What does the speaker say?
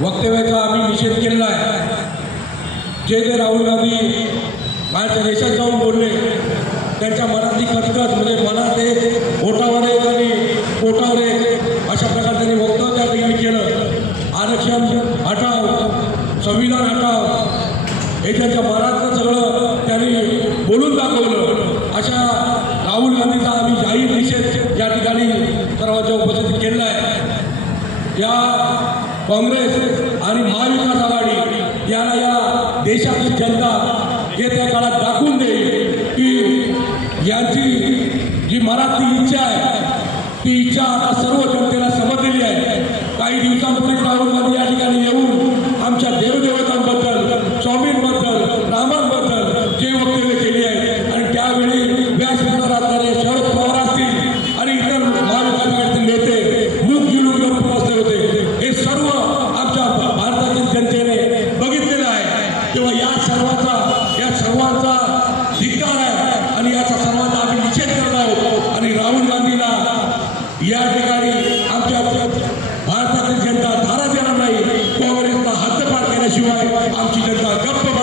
वक्तव्याचा आम्ही निषेध केलेला आहे। जे राहुल गांधी बाहेरच्या देशात जाऊन बोलले त्यांच्या मनातली कटकट म्हणजे मनात एक ओटावर एक आणि पोटावर एक अशा प्रकारे त्यांनी वक्तव्य त्या ठिकाणी केलं। आरक्षण हटाव, संविधान हटाव हे त्यांच्या मनातलं सगळं त्यांनी बोलून दाखवलं। अशा राहुल गांधीचा आम्ही जाहीर निषेध या ठिकाणी सर्वांच्या उपस्थितीत केलेला आहे। या काँग्रेस आणि महाविकास आघाडी याला या देशाची जनता येत्या काळात दाखवून देईल की यांची जी मनातली इच्छा आहे ती इच्छा आता सर्व जनतेला समजलेली आहे। काही दिवसांपूर्वी राहुल गांधी या ठिकाणी येऊन आमच्या देवदेवतांबद्दल, स्वामींबद्दल, रामांबद्दल जे वक्तव्य केली आहे आणि त्यावेळी व्यासपीठावर असणारे शरद पवार असतील आणि इतर महाविकास आघाडीचे नेते मुख गिळून गप्प बसले होते। हे सर्व आमच्या भारतातील जनतेने बघितलेलं आहे। तेव्हा या सर्वांचा धिक्कार आहे आणि याचा सर्वांचा आम्ही निषेध करत आहोत आणि राहुल गांधीला या ठिकाणी आमच्या भारतातील जनता धारा देणार नाही। काँग्रेसला हद्दपार केल्याशिवाय आमची जनता गप्प